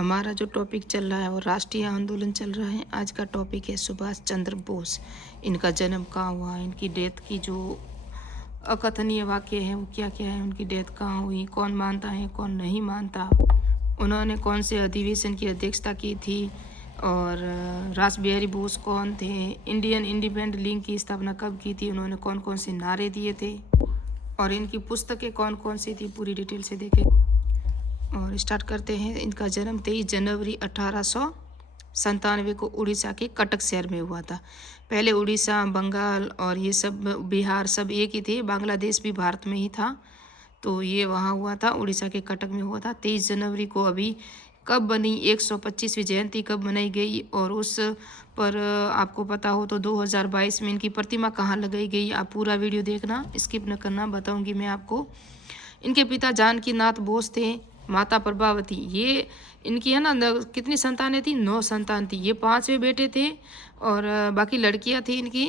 हमारा जो टॉपिक चल रहा है वो राष्ट्रीय आंदोलन चल रहा है। आज का टॉपिक है सुभाष चंद्र बोस। इनका जन्म कहाँ हुआ, इनकी डेथ की जो अकथनीय वाक्य है वो क्या क्या है, उनकी डेथ कहाँ हुई, कौन मानता है कौन नहीं मानता, उन्होंने कौन से अधिवेशन की अध्यक्षता की थी, और रास बिहारी बोस कौन थे, इंडियन इंडिपेंडेंट लीग की स्थापना कब की थी, उन्होंने कौन कौन से नारे दिए थे, और इनकी पुस्तकें कौन कौन सी थी, पूरी डिटेल से देखें। और स्टार्ट करते हैं। इनका जन्म 23 जनवरी 1897 को उड़ीसा के कटक शहर में हुआ था। पहले उड़ीसा, बंगाल और ये सब बिहार सब एक ही थे, बांग्लादेश भी भारत में ही था, तो ये वहाँ हुआ था, उड़ीसा के कटक में हुआ था। 23 जनवरी को अभी कब बनी 125वीं जयंती कब मनाई गई, और उस पर आपको पता हो तो 2022 में इनकी प्रतिमा कहाँ लगाई गई। आप पूरा वीडियो देखना, स्किप न करना, बताऊंगी मैं आपको। इनके पिता जानकी नाथ बोस थे, माता प्रभावती। ये इनकी है ना कितनी संतानें थी, 9 संतान थी। ये 5वें बेटे थे और बाकी लड़कियां थी इनकी।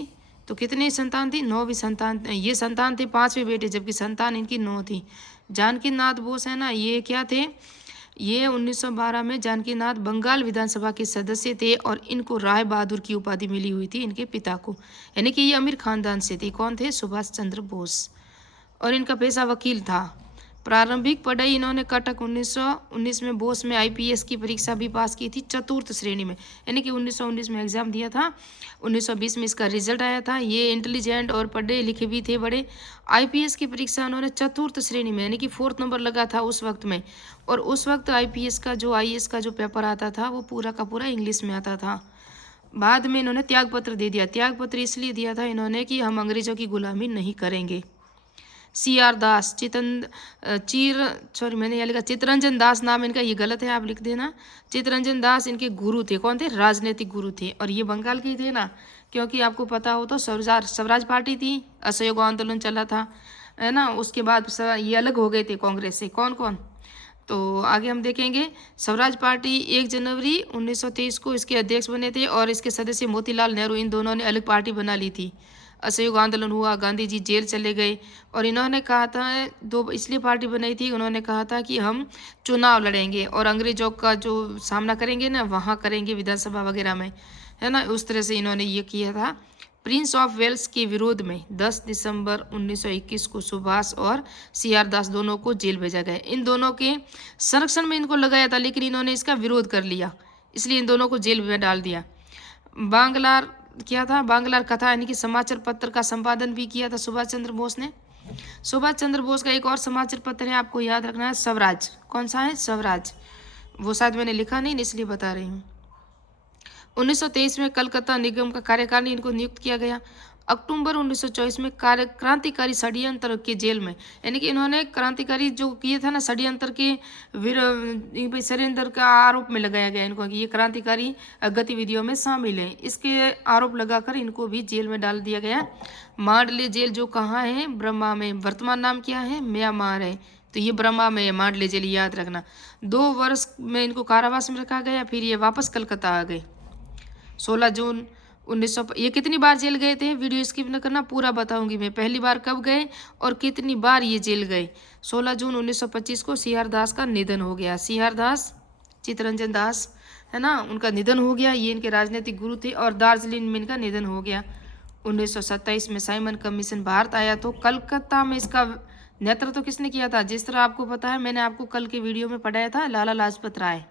तो कितनी संतान थी, 9वीं संतान। ये संतान थे 5वें बेटे, जबकि संतान इनकी 9 थी। जानकी नाथ बोस है ना, ये क्या थे, ये 1912 में जानकी नाथ बंगाल विधानसभा के सदस्य थे और इनको राय बहादुर की उपाधि मिली हुई थी इनके पिता को, यानी कि ये अमीर खानदान से थे। कौन थे, सुभाष चंद्र बोस। और इनका पेशा वकील था। प्रारंभिक पढ़ाई इन्होंने कटक 1919 में बोस में आईपीएस की परीक्षा भी पास की थी, चतुर्थ श्रेणी में, यानी कि 1919 में एग्जाम दिया था। 1920 में इसका रिजल्ट आया था। ये इंटेलिजेंट और पढ़े लिखे भी थे बड़े। आईपीएस की परीक्षा उन्होंने चतुर्थ श्रेणी में, यानी कि 4th नंबर लगा था उस वक्त में। और उस वक्त आईपीएस का जो आईएएस का जो पेपर आता था वो पूरा का पूरा इंग्लिश में आता था। बाद में इन्होंने त्यागपत्र दे दिया। त्यागपत्र इसलिए दिया था इन्होंने कि हम अंग्रेजों की गुलामी नहीं करेंगे। CR दास, मैंने यह लिखा चितरंजन दास नाम इनका, ये गलत है, आप लिख देना। चितरंजन दास इनके गुरु थे। कौन थे, राजनीतिक गुरु थे। और ये बंगाल के थे ना, क्योंकि आपको पता हो तो स्वराज पार्टी थी, असहयोग आंदोलन चला था, है ना। उसके बाद ये अलग हो गए थे कांग्रेस से। कौन कौन, तो आगे हम देखेंगे। स्वराज पार्टी 1 जनवरी 1923 को इसके अध्यक्ष बने थे और इसके सदस्य मोतीलाल नेहरू, इन दोनों ने अलग पार्टी बना ली थी। असहयोग आंदोलन हुआ, गांधी जी जेल चले गए और इन्होंने कहा था, दो इसलिए पार्टी बनाई थी, उन्होंने कहा था कि हम चुनाव लड़ेंगे और अंग्रेजों का जो सामना करेंगे ना वहाँ करेंगे, विधानसभा वगैरह में, है ना। उस तरह से इन्होंने ये किया था। प्रिंस ऑफ वेल्स के विरोध में 10 दिसंबर 1921 को सुभाष और CR दास दोनों को जेल भेजा गया। इन दोनों के संरक्षण में इनको लगाया था, लेकिन इन्होंने इसका विरोध कर लिया, इसलिए इन दोनों को जेल में डाल दिया। बांग्लार क्या था, बांग्लार कथा यानी कि समाचार पत्र का संपादन भी किया था सुभाष चंद्र बोस ने। सुभाष चंद्र बोस का एक और समाचार पत्र है, आपको याद रखना है, स्वराज। कौन सा है, स्वराज। वो शायद मैंने लिखा नहीं इसलिए बता रही हूँ। 1923 में कलकत्ता निगम का कार्यकारिणी इनको नियुक्त किया गया। अक्टूबर 1924 में क्रांतिकारी षड्यंत्र के जेल में, यानी कि इन्होंने क्रांतिकारी जो किए था ना षड्यंत्र के षड्यंत्र का आरोप में लगाया गया इनको कि ये क्रांतिकारी गतिविधियों में शामिल है, इसके आरोप लगाकर इनको भी जेल में डाल दिया गया। मांडले जेल जो कहाँ है, ब्रह्मा में, वर्तमान नाम क्या है, म्यांमार है, तो ये ब्रह्मा में है मांडले जेल, याद रखना। 2 वर्ष में इनको कारावास में रखा गया, फिर ये वापस कलकत्ता आ गए। 16 जून 1900, ये कितनी बार जेल गए थे, वीडियो स्किप न करना, पूरा बताऊंगी मैं, पहली बार कब गए और कितनी बार ये जेल गए। 16 जून 1925 को CR दास का निधन हो गया। CR दास, चितरंजन दास, है ना, उनका निधन हो गया। ये इनके राजनीतिक गुरु थे और दार्जिलिंग में इनका निधन हो गया। 1927 में साइमन कमीशन भारत आया, तो कलकत्ता में इसका नेतृत्व तो किसने किया था, जिस तरह आपको पता है, मैंने आपको कल के वीडियो में पढ़ाया था, Lala Lajpat Rai.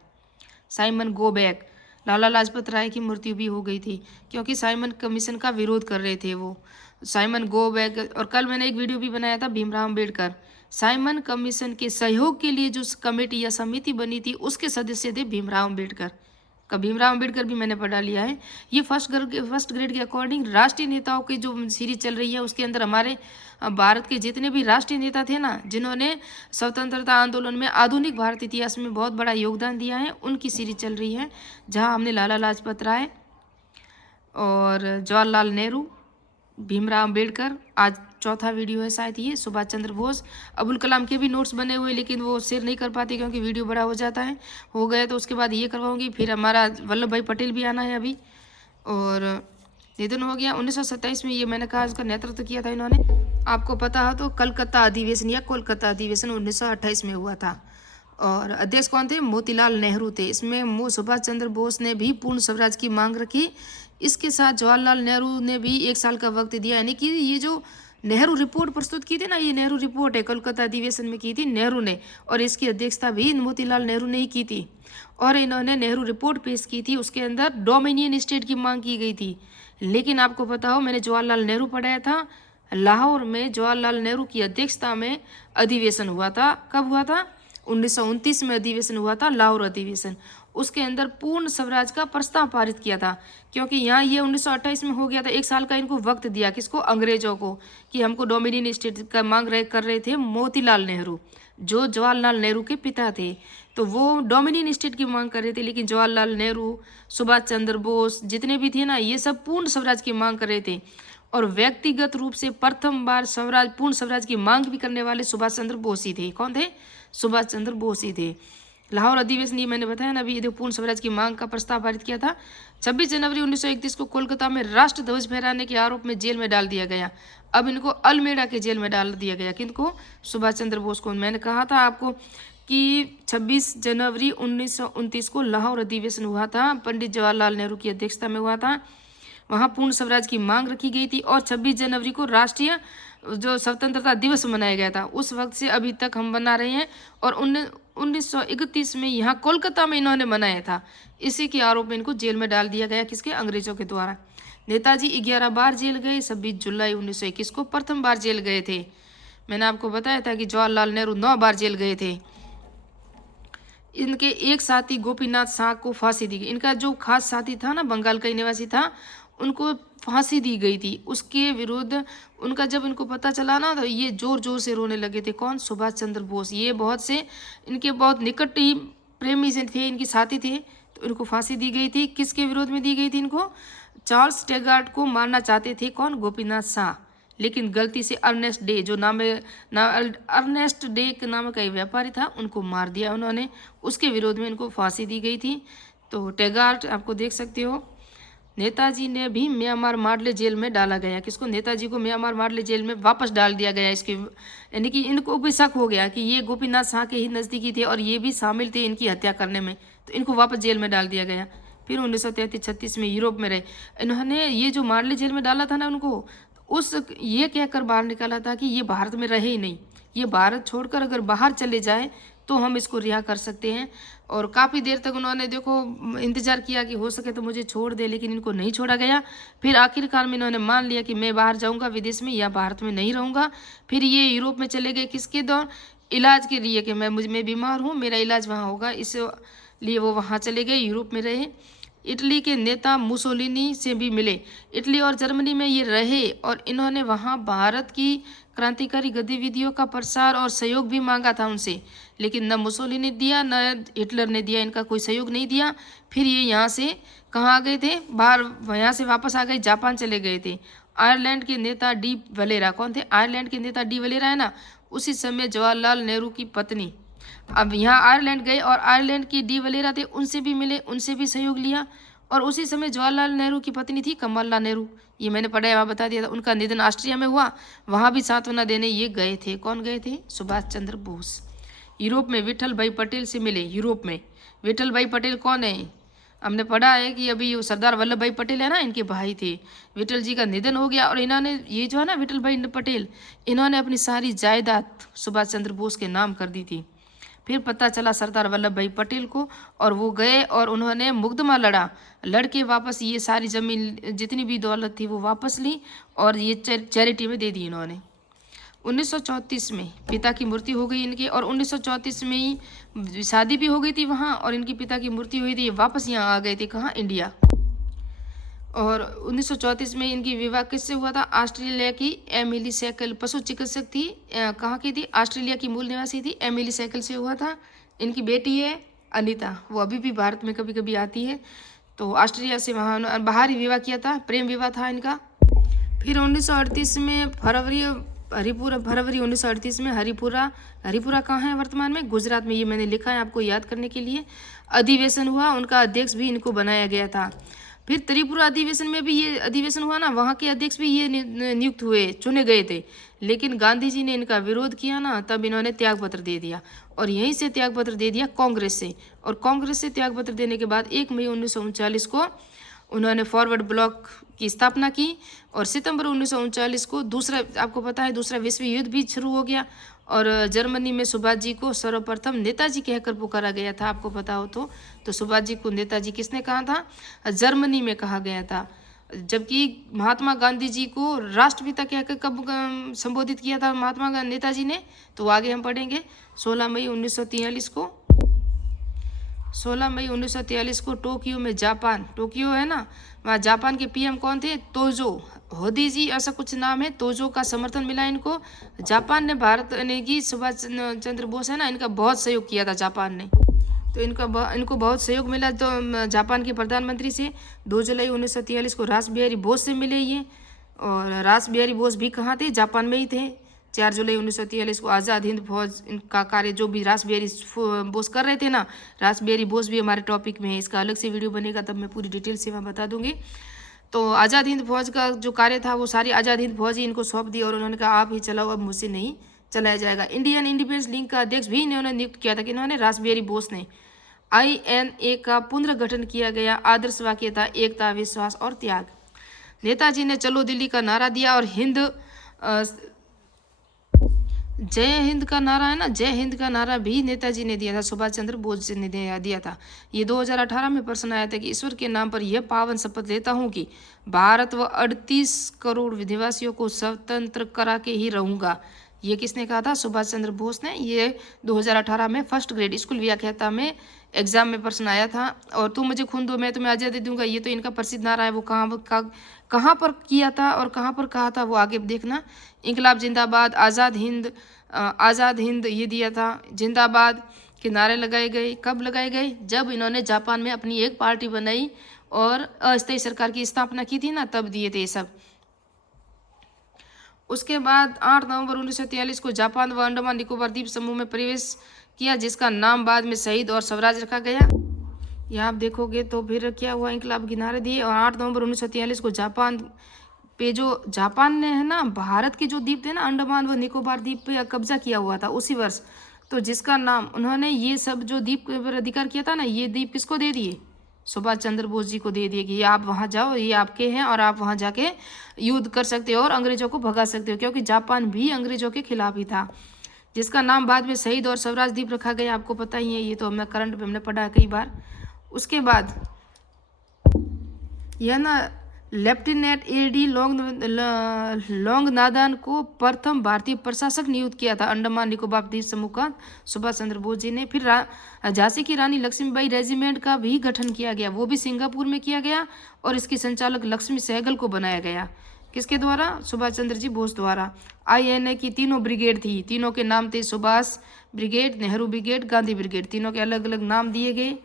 Simon go back, Lala Lajpat Rai की मृत्यु भी हो गई थी क्योंकि साइमन कमीशन का विरोध कर रहे थे वो, साइमन गो बैक। और कल मैंने एक वीडियो भी बनाया था, भीमराव अम्बेडकर। साइमन कमीशन के सहयोग के लिए जो कमेटी या समिति बनी थी उसके सदस्य थे भीमराव अम्बेडकर। का भीमराव अम्बेडकर भी मैंने पढ़ा लिया है। ये फर्स्ट ग्रेड के अकॉर्डिंग राष्ट्रीय नेताओं की जो सीरीज चल रही है उसके अंदर हमारे भारत के जितने भी राष्ट्रीय नेता थे ना, जिन्होंने स्वतंत्रता आंदोलन में आधुनिक भारत इतिहास में बहुत बड़ा योगदान दिया है, उनकी सीरीज चल रही है, जहां हमने लाला लाजपत राय और जवाहरलाल नेहरू, भीमराव अम्बेडकर, आज चौथा वीडियो है शायद ये, सुभाष चंद्र बोस, अबुल कलाम के भी नोट्स बने हुए, लेकिन वो शेयर नहीं कर पाती क्योंकि वीडियो बड़ा हो जाता है। हो गया तो उसके बाद ये करवाऊंगी। फिर हमारा वल्लभ भाई पटेल भी आना है अभी, और निधन हो गया 1927 में। ये मैंने कहा इसका नेतृत्व किया था इन्होंने। आपको पता हो तो कलकत्ता अधिवेशन या कोलकाता अधिवेशन 1928 में हुआ था। और अध्यक्ष कौन थे? मोतीलाल नेहरू थे। इसमें सुभाष चंद्र बोस ने भी पूर्ण स्वराज की मांग रखी। इसके साथ जवाहरलाल नेहरू ने भी 1 साल का वक्त दिया। यानी कि ये जो नेहरू रिपोर्ट प्रस्तुत की थी ना, ये नेहरू रिपोर्ट है, कोलकाता अधिवेशन में की थी नेहरू ने, और इसकी अध्यक्षता भी मोतीलाल नेहरू ने ही की थी। और इन्होंने नेहरू रिपोर्ट पेश की थी, उसके अंदर डोमिनियन स्टेट की मांग की गई थी। लेकिन आपको पता हो, मैंने जवाहरलाल नेहरू पढ़ाया था, लाहौर में जवाहरलाल नेहरू की अध्यक्षता में अधिवेशन हुआ था। कब हुआ था? 1929 में अधिवेशन हुआ था, लाहौर अधिवेशन। उसके अंदर पूर्ण स्वराज का प्रस्ताव पारित किया था, क्योंकि यहाँ ये 1928 में हो गया था। 1 साल का इनको वक्त दिया, किसको? अंग्रेजों को, कि हमको डोमिनियन स्टेट का मांग कर रहे थे मोतीलाल नेहरू, जो जवाहरलाल नेहरू के पिता थे। तो वो डोमिनियन स्टेट की मांग कर रहे थे, लेकिन जवाहरलाल नेहरू, सुभाष चंद्र बोस जितने भी थे ना, ये सब पूर्ण स्वराज की मांग कर रहे थे। और व्यक्तिगत रूप से प्रथम बार पूर्ण स्वराज की मांग भी करने वाले सुभाष चंद्र बोस ही थे। कौन थे? सुभाष चंद्र बोस ही थे। लाहौर अधिवेशन, ये मैंने बताया ना अभी, ये पूर्ण स्वराज की मांग का प्रस्ताव पारित किया था। 26 जनवरी 1931 को कोलकाता में राष्ट्र ध्वज फहराने के आरोप में जेल में डाल दिया गया। अब इनको अल्मेडा के जेल में डाल दिया गया। किनको? सुभाष चंद्र बोस को। मैंने कहा था आपको कि 26 जनवरी 1929 को लाहौर अधिवेशन हुआ था, पंडित जवाहरलाल नेहरू की अध्यक्षता में हुआ था। वहाँ पूर्ण स्वराज की मांग रखी गई थी, और 26 जनवरी को राष्ट्रीय जो स्वतंत्रता दिवस मनाया गया था। उस वक्त से अभी तक हम मना रहे हैं, और 1931 में यहाँ कोलकाता में इन्होंने मनाया था। इसी के आरोप में इनको जेल में डाल दिया गया। किसके? अंग्रेजों के द्वारा। नेताजी 11 बार जेल गए। 26 जुलाई 1921 को प्रथम बार जेल गए थे। मैंने आपको बताया था कि जवाहरलाल नेहरू 9 बार जेल गए थे। इनके एक साथी गोपीनाथ शाह को फांसी दी गई। इनका जो खास साथी था ना, बंगाल का निवासी था, उनको फांसी दी गई थी। उसके विरुद्ध उनका जब इनको पता चला ना, तो ये जोर जोर से रोने लगे थे। कौन? सुभाष चंद्र बोस। ये बहुत से इनके बहुत निकट ही प्रेमी से थे, इनके साथी थे। तो इनको फांसी दी गई थी। किसके विरोध में दी गई थी इनको? चार्ल्स टेगार्ड को मारना चाहते थे। कौन? गोपीनाथ शाह। लेकिन गलती से अर्नेस्ट डे, जो अर्नेस्ट डे के नाम का एक व्यापारी था, उनको मार दिया उन्होंने। उसके विरोध में इनको फांसी दी गई थी। तो टेगार्ड आपको देख सकते हो। नेताजी ने भी म्यांमार मार्ले जेल में डाला गया। किसको? नेताजी को म्यांमार मार्ले जेल में वापस डाल दिया गया। इसके यानी कि इनको भी शक हो गया कि ये गोपीनाथ शाह के ही नज़दीकी थे, और ये भी शामिल थे इनकी हत्या करने में, तो इनको वापस जेल में डाल दिया गया। फिर 1933-36 में यूरोप में रहे। इन्होंने ये जो मार्ले जेल में डाला था ना उनको, ये कहकर बाहर निकाला था कि ये भारत में रहे ही नहीं, ये भारत छोड़कर अगर बाहर चले जाए तो हम इसको रिहा कर सकते हैं। और काफ़ी देर तक उन्होंने देखो इंतज़ार किया कि हो सके तो मुझे छोड़ दे, लेकिन इनको नहीं छोड़ा गया। फिर आखिरकार में इन्होंने मान लिया कि मैं बाहर जाऊंगा विदेश में, या भारत में नहीं रहूंगा। फिर ये यूरोप में चले गए। किसके दौर? इलाज के लिए, कि मैं बीमार हूँ, मेरा इलाज वहाँ होगा, इसलिए वो वहाँ चले गए, यूरोप में रहे। इटली के नेता मुसोलिनी से भी मिले। इटली और जर्मनी में ये रहे, और इन्होंने वहाँ भारत की क्रांतिकारी गतिविधियों का प्रसार और सहयोग भी मांगा था उनसे, लेकिन न मुसोलिनी दिया, न हिटलर ने दिया, इनका कोई सहयोग नहीं दिया। फिर ये यहाँ से कहाँ आ गए थे? बाहर, यहाँ से वापस आ गए, जापान चले गए थे। आयरलैंड के नेता डी वलेरा। कौन थे? आयरलैंड के नेता डी वलेरा है ना, उसी समय जवाहरलाल नेहरू की पत्नी। अब यहाँ आयरलैंड गए, और आयरलैंड की डी वलेरा थे, उनसे भी मिले, उनसे भी सहयोग लिया। और उसी समय जवाहरलाल नेहरू की पत्नी थी कमला नेहरू, ये मैंने पढ़ा है, वहाँ बता दिया था। उनका निधन ऑस्ट्रिया में हुआ, वहाँ भी सांत्वना देने ये गए थे। कौन गए थे? सुभाष चंद्र बोस। यूरोप में विठल भाई पटेल से मिले। यूरोप में विठल भाई पटेल कौन है? हमने पढ़ा है कि अभी सरदार वल्लभ भाई पटेल है ना, इनके भाई थे। विठल जी का निधन हो गया, और इन्होंने, ये जो है ना विठल भाई पटेल, इन्होंने अपनी सारी जायदाद सुभाष चंद्र बोस के नाम कर दी थी। फिर पता चला सरदार वल्लभ भाई पटेल को, और वो गए और उन्होंने मुकदमा लड़के वापस ये सारी ज़मीन जितनी भी दौलत थी वो वापस ली, और ये चैरिटी में दे दी इन्होंने। 1934 में पिता की मृत्यु हो गई इनकी, और 1934 में ही शादी भी हो गई थी वहाँ, और इनकी पिता की मृत्यु हुई थी। ये वापस यहाँ आ गए थे। कहाँ? इंडिया। और 1934 में इनकी विवाह किससे हुआ था? ऑस्ट्रेलिया की एमिली सैकल, पशु चिकित्सक थी। कहाँ की थी? ऑस्ट्रेलिया की मूल निवासी थी, एमिली सैकल से हुआ था। इनकी बेटी है अनीता, वो अभी भी भारत में कभी कभी आती है। तो ऑस्ट्रेलिया से वहाँ बाहर ही विवाह किया था, प्रेम विवाह था इनका। फिर 1938 में फरवरी 1938 में हरिपुरा कहाँ है वर्तमान में? गुजरात में। ये मैंने लिखा है आपको याद करने के लिए। अधिवेशन हुआ, उनका अध्यक्ष भी इनको बनाया गया था। फिर त्रिपुरा अधिवेशन में भी ये अधिवेशन हुआ ना, वहाँ के अध्यक्ष भी ये नियुक्त हुए, चुने गए थे। लेकिन गांधी जी ने इनका विरोध किया ना, तब इन्होंने त्यागपत्र दे दिया और यहीं से त्यागपत्र दे दिया कांग्रेस से। और कांग्रेस से त्यागपत्र देने के बाद 1 मई 1939 को उन्होंने फॉरवर्ड ब्लॉक की स्थापना की और सितंबर 1939 को दूसरा, आपको पता है, दूसरा विश्व युद्ध भी शुरू हो गया और जर्मनी में सुभाष जी को सर्वप्रथम नेताजी कहकर पुकारा गया था, आपको पता हो तो सुभाष जी को नेताजी किसने कहा था? जर्मनी में कहा गया था। जबकि महात्मा गांधी जी को राष्ट्रपिता कहकर कब संबोधित किया था महात्मा नेताजी ने? तो आगे हम पढ़ेंगे। 16 मई 1943 को 16 मई 1943 को टोक्यो में, जापान, टोक्यो है ना, वहाँ जापान के पीएम कौन थे? तोजो होदीजी, ऐसा कुछ नाम है। तोजो का समर्थन मिला इनको। जापान ने भारत ने की सुभाष चंद्र बोस है ना, इनका बहुत सहयोग किया था जापान ने, तो इनको बहुत सहयोग मिला तो जापान के प्रधानमंत्री से। 2 जुलाई 1943 को रास बिहारी बोस से मिले ये, और रास बिहारी बोस भी कहाँ थे? जापान में ही थे। 4 जुलाई 1943 को आज़ाद हिंद फौज, इनका कार्य जो भी रास बिहारी बोस कर रहे थे ना, रास बिहारी बोस भी हमारे टॉपिक में है, इसका अलग से वीडियो बनेगा तब मैं पूरी डिटेल से वहाँ बता दूंगी। तो आज़ाद हिंद फौज का जो कार्य था वो सारी आज़ाद हिंद फौज ही इनको सौंप दी और उन्होंने कहा आप ही चलाओ, अब मुझसे नहीं चलाया जाएगा। इंडियन इंडिपेंडेंस लीग का अध्यक्ष भी इन्होंने नियुक्त किया था कि इन्होंने रास बिहारी बोस ने। INA का पुनर्गठन किया गया। आदर्श वाक्य था एकता, विश्वास और त्याग। नेताजी ने चलो दिल्ली का नारा दिया और जय हिंद का नारा है ना, जय हिंद का नारा भी नेताजी ने दिया था, सुभाष चंद्र बोस ने दिया था। ये 2018 में प्रश्न आया था कि ईश्वर के नाम पर यह पावन शपथ लेता हूँ कि भारत व 38 करोड़ निवासियों को स्वतंत्र करा के ही रहूँगा। ये किसने कहा था? सुभाष चंद्र बोस ने। ये 2018 में फर्स्ट ग्रेड स्कूल व्याख्याता में एग्जाम में प्रश्न आया था। और तुम मुझे खून दो मैं तुम्हें आज़ादी दूंगा, ये तो इनका प्रसिद्ध नारा है। वो कहाँ पर किया था और कहाँ पर कहा था वो आगे देखना। इंकलाब जिंदाबाद, आज़ाद हिंद ये दिया था। जिंदाबाद के नारे लगाए गए। कब लगाए गए? जब इन्होंने जापान में अपनी एक पार्टी बनाई और अस्थायी सरकार की स्थापना की थी ना, तब दिए थे ये सब। उसके बाद 8 नवंबर 1943 को जापान व अंडमान निकोबार द्वीप समूह में प्रवेश किया, जिसका नाम बाद में शहीद और स्वराज रखा गया। यहाँ आप देखोगे तो फिर क्या हुआ, इंकलाब के नारे दिए। और 8 नवंबर 1943 को जापान पे, जो जापान ने है ना भारत के जो द्वीप थे ना अंडमान व निकोबार द्वीप पे कब्जा किया हुआ था उसी वर्ष, तो जिसका नाम उन्होंने ये सब जो द्वीप पर अधिकार किया था ना, ये द्वीप किसको दे दिए? सुभाष चंद्र बोस जी को दे दिए कि ये आप वहाँ जाओ, ये आपके हैं और आप वहाँ जाके युद्ध कर सकते हो और अंग्रेजों को भगा सकते हो, क्योंकि जापान भी अंग्रेजों के खिलाफ ही था। जिसका नाम बाद में शहीद और स्वराज द्वीप रखा गया, आपको पता ही है, ये तो हमने करंट में हमने पढ़ा है कई बार। उसके बाद यह ना लेफ्टिनेंट AD लोंगनाथन को प्रथम भारतीय प्रशासक नियुक्त किया था अंडमान निकोबार द्वीप समूह का सुभाष चंद्र बोस जी ने। फिर झांसी की रानी लक्ष्मीबाई रेजिमेंट का भी गठन किया गया, वो भी सिंगापुर में किया गया और इसकी संचालक लक्ष्मी सहगल को बनाया गया। किसके द्वारा? सुभाष चंद्र जी बोस द्वारा। INA की 3 ब्रिगेड थी, तीनों के नाम थे Subhash brigade, Nehru brigade, Gandhi brigade, तीनों के अलग अलग नाम दिए गए।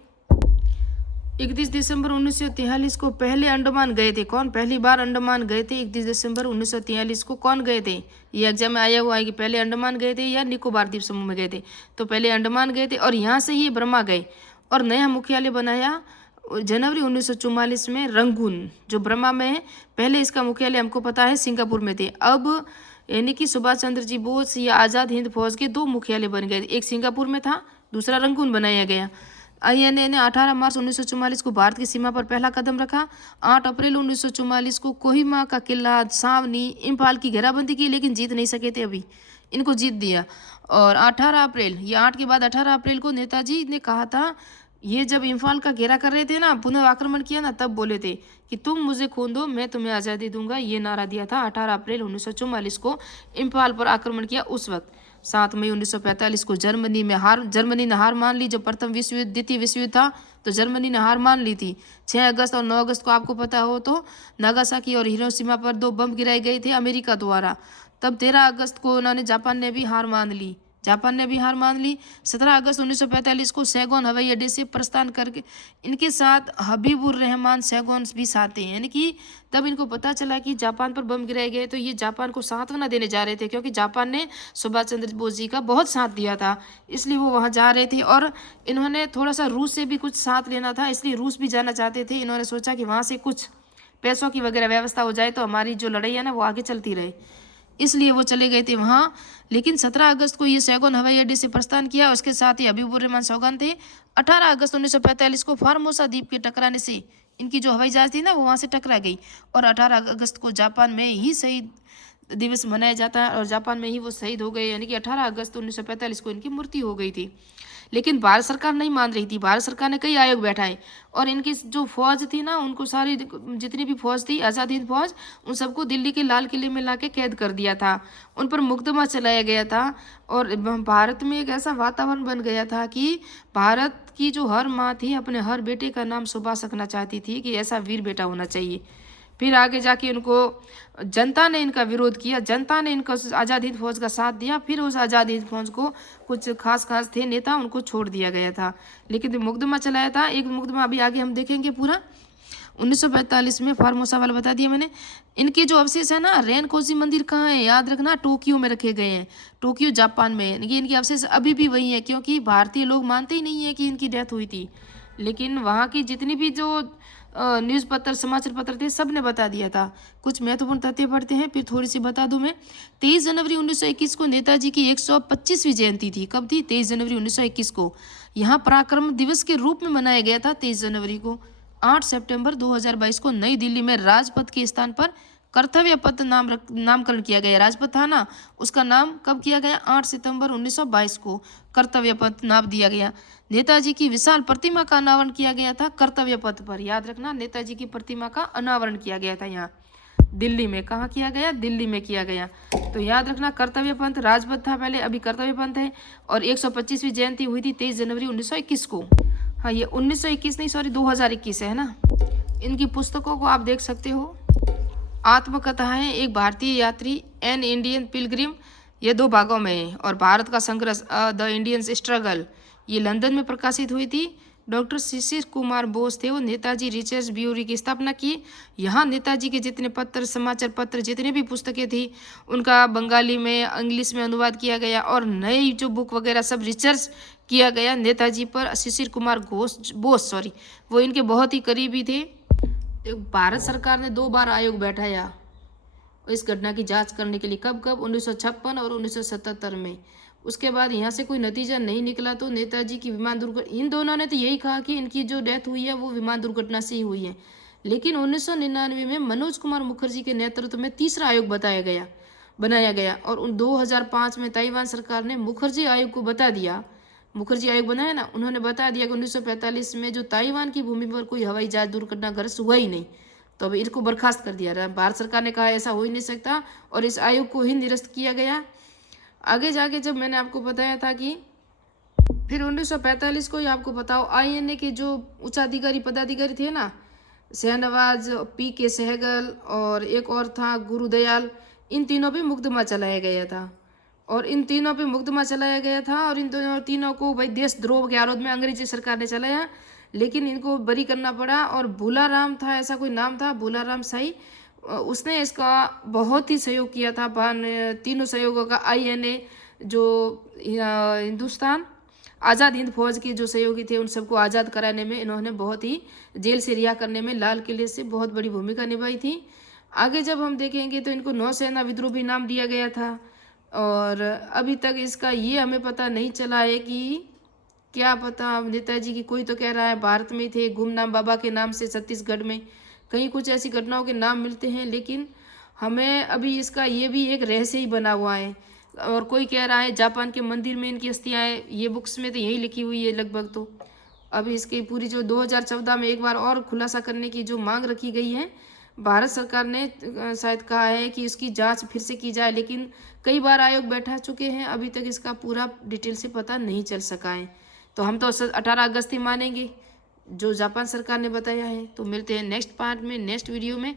31 दिसंबर 1943 को पहले अंडमान गए थे। कौन पहली बार अंडमान गए थे? 31 दिसंबर 1943 को कौन गए थे? ये एग्जाम में आया हुआ है कि पहले अंडमान गए थे या निकोबार द्वीप समूह में गए थे। तो पहले अंडमान गए थे और यहाँ से ही ब्रह्मा गए और नया मुख्यालय बनाया जनवरी 1944 में रंगून, जो ब्रह्मा में है। पहले इसका मुख्यालय हमको पता है सिंगापुर में थे। अब यानी कि सुभाष चंद्र जी बोस या आज़ाद हिंद फौज के 2 मुख्यालय बन गए, एक सिंगापुर में था, दूसरा रंगून बनाया गया। INA ने 18 मार्च 1944 को भारत की सीमा पर पहला कदम रखा। 8 अप्रैल 1944 को कोहिमा का किला, सावनी, इम्फाल की घेराबंदी की, लेकिन जीत नहीं सके थे, अभी इनको जीत दिया। और 18 अप्रैल, ये 8 के बाद 18 अप्रैल को नेताजी ने कहा था, ये जब इम्फाल का घेरा कर रहे थे ना, पुनः आक्रमण किया ना, तब बोले थे कि तुम मुझे खून दो मैं तुम्हें आज़ादी दूंगा, ये नारा दिया था। 18 अप्रैल 1944 को इम्फाल पर आक्रमण किया। उस वक्त 7 मई 1945 को जर्मनी ने हार मान ली। जब प्रथम विश्व युद्ध, द्वितीय विश्व युद्ध था, तो जर्मनी ने हार मान ली थी। 6 अगस्त और 9 अगस्त को आपको पता हो तो नागासाकी और हिरोशिमा पर 2 बम गिराए गए थे अमेरिका द्वारा। तब 13 अगस्त को उन्होंने, जापान ने भी हार मान ली, जापान ने भी हार मान ली। 17 अगस्त 1945 को सैगोन हवाई अड्डे से प्रस्थान करके इनके साथ हबीबुर रहमान सैगोन भी साथ थे, यानी कि तब इनको पता चला कि जापान पर बम गिराए गए तो ये जापान को सांत्वना देने जा रहे थे, क्योंकि जापान ने सुभाष चंद्र बोस जी का बहुत साथ दिया था, इसलिए वो वहाँ जा रहे थे। और इन्होंने थोड़ा सा रूस से भी कुछ साथ लेना था, इसलिए रूस भी जाना चाहते थे। इन्होंने सोचा कि वहाँ से कुछ पैसों की वगैरह व्यवस्था हो जाए तो हमारी जो लड़ाई है ना वो आगे चलती रहे, इसलिए वो चले गए थे वहाँ। लेकिन 17 अगस्त को ये सैगोन हवाई अड्डे से प्रस्थान किया, उसके साथ ही हबीबुर रहमान सौगन थे। 18 अगस्त 1945 को फार्मोसा द्वीप के टकराने से इनकी जो हवाई जहाज थी ना वो वहाँ से टकरा गई, और 18 अगस्त को जापान में ही शहीद दिवस मनाया जाता है और जापान में ही वो शहीद हो गए, यानी कि 18 अगस्त 1945 को इनकी मृत्यु हो गई थी। लेकिन भारत सरकार नहीं मान रही थी। भारत सरकार ने कई आयोग बैठाए और इनकी जो फौज थी ना उनको सारी जितनी भी फौज थी आज़ाद हिंद फौज, उन सबको दिल्ली के लाल किले में लाके कैद कर दिया था, उन पर मुकदमा चलाया गया था। और भारत में एक ऐसा वातावरण बन गया था कि भारत की जो हर माँ थी अपने हर बेटे का नाम सुभा सकना चाहती थी कि ऐसा वीर बेटा होना चाहिए। फिर आगे जाके उनको जनता ने इनका विरोध किया, जनता ने इनका आज़ाद हिंद फौज का साथ दिया। फिर उस आज़ाद हिंद फौज को कुछ खास थे नेता, उनको छोड़ दिया गया था। लेकिन मुकदमा चलाया था, एक मुकदमा अभी आगे हम देखेंगे पूरा। 1945 में फार्मोसा वाला बता दिया मैंने। इनके जो अवशेष है ना, रेन कोजी मंदिर कहाँ है याद रखना, टोक्यो में रखे गए हैं, टोक्यो जापान में। ये इनके अवशेष अभी भी वही है, क्योंकि भारतीय लोग मानते ही नहीं है कि इनकी डेथ हुई थी। लेकिन वहाँ की जितनी भी जो न्यूज़ पत्र समाचार पत्र थे सब ने बता दिया था। कुछ महत्वपूर्ण तथ्य पढ़ते हैं, फिर थोड़ी सी बता दूं मैं। 23 जनवरी 1921 को नेताजी की 125वीं जयंती थी। कब थी? 23 जनवरी 1921 को। यहाँ पराक्रम दिवस के रूप में मनाया गया था 23 जनवरी को। 8 सितंबर 2022 को नई दिल्ली में राजपथ के स्थान पर कर्तव्य पथ नामकरण किया गया। राजपथ था ना, उसका नाम कब किया गया? 8 सितंबर 1922 को कर्तव्य पथ नाम दिया गया। नेताजी की विशाल प्रतिमा का अनावरण किया गया था कर्तव्य पथ पर। याद रखना, नेताजी की प्रतिमा का अनावरण किया गया था यहाँ दिल्ली में। कहाँ किया गया? दिल्ली में किया गया। तो याद रखना, कर्तव्य पंथ राजपथ था पहले, अभी कर्तव्य पंथ है। और 125वीं जयंती हुई थी 23 जनवरी 1921 को। हाँ, ये 1921 नहीं, सॉरी 2021 है ना। इनकी पुस्तकों को आप देख सकते हो। आत्मकथाएं, एक भारतीय यात्री, एन इंडियन पिलग्रिम, ये 2 भागों में है। और भारत का संघर्ष, द इंडियन स्ट्रगल, ये लंदन में प्रकाशित हुई थी। डॉक्टर शिशिर कुमार बोस थे, वो नेताजी रिसर्च ब्यूरो की स्थापना की। यहाँ नेताजी के जितने पत्र, समाचार पत्र, जितने भी पुस्तकें थी उनका बंगाली में, इंग्लिश में अनुवाद किया गया और नई जो बुक वगैरह सब रिसर्च किया गया नेताजी पर। शिशिर कुमार बोस वो इनके बहुत ही करीबी थे। भारत सरकार ने 2 बार आयोग बैठाया इस घटना की जांच करने के लिए। कब कब? 1956 और 1977 में। उसके बाद यहाँ से कोई नतीजा नहीं निकला तो नेताजी की विमान दुर्घटना, इन दोनों ने तो यही कहा कि इनकी जो डेथ हुई है वो विमान दुर्घटना से ही हुई है। लेकिन 1999 में मनोज कुमार मुखर्जी के नेतृत्व में तीसरा आयोग बनाया गया और 2005 में ताइवान सरकार ने मुखर्जी आयोग को बता दिया, मुखर्जी आयोग बनाया ना, उन्होंने बता दिया कि 1945 में जो ताइवान की भूमि पर कोई हवाई जहाज दुर्घटनाग्रस्त हुआ ही नहीं, तो अभी इसको बर्खास्त कर दिया। भारत सरकार ने कहा ऐसा हो ही नहीं सकता और इस आयोग को ही निरस्त किया गया। आगे जाके जब मैंने आपको बताया था कि फिर 1945 को ही आपको बताओ आईएनए के जो उच्चाधिकारी पदाधिकारी थे ना, शहनवाज, पीके सहगल और एक और था गुरुदयाल, इन तीनों पे मुकदमा चलाया गया था। और इन तीनों पे मुकदमा चलाया गया था और इन तीनों को भाई देशद्रोह के आरोप में अंग्रेजी सरकार ने चलाया, लेकिन इनको बरी करना पड़ा। और भूलाराम था, ऐसा कोई नाम था, भूलाराम साई, उसने इसका बहुत ही सहयोग किया था। तीनों सहयोगों का आईएनए, जो हिंदुस्तान आज़ाद हिंद फौज के जो सहयोगी थे उन सबको आज़ाद कराने में इन्होंने बहुत ही, जेल से रिहा करने में लाल किले से बहुत बड़ी भूमिका निभाई थी। आगे जब हम देखेंगे तो इनको नौसेना विद्रोह भी नाम दिया गया था और अभी तक इसका ये हमें पता नहीं चला है कि क्या पता नेताजी की, कोई तो कह रहा है भारत में थे गुमनाम बाबा के नाम से छत्तीसगढ़ में, कहीं कुछ ऐसी घटनाओं के नाम मिलते हैं, लेकिन हमें अभी इसका ये भी एक रहस्य ही बना हुआ है। और कोई कह रहा है जापान के मंदिर में इनकी अस्थियाँ हैं, ये बुक्स में तो यही लिखी हुई है लगभग। तो अभी इसकी पूरी जो 2014 में एक बार और खुलासा करने की जो मांग रखी गई है, भारत सरकार ने शायद कहा है कि इसकी जांच फिर से की जाए, लेकिन कई बार आयोग बैठा चुके हैं, अभी तक इसका पूरा डिटेल से पता नहीं चल सका है। तो हम तो 18 अगस्त ही मानेंगे जो जापान सरकार ने बताया है। तो मिलते हैं नेक्स्ट पार्ट में, नेक्स्ट वीडियो में।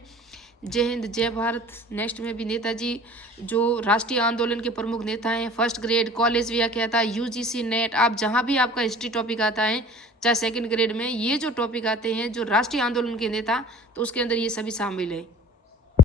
जय हिंद जय भारत। नेक्स्ट में भी नेताजी जो राष्ट्रीय आंदोलन के प्रमुख नेता हैं, फर्स्ट ग्रेड कॉलेज व्याख्याता, यूजीसी नेट, आप जहाँ भी आपका हिस्ट्री टॉपिक आता है चाहे सेकंड ग्रेड में, ये जो टॉपिक आते हैं जो राष्ट्रीय आंदोलन के नेता, तो उसके अंदर ये सभी शामिल है।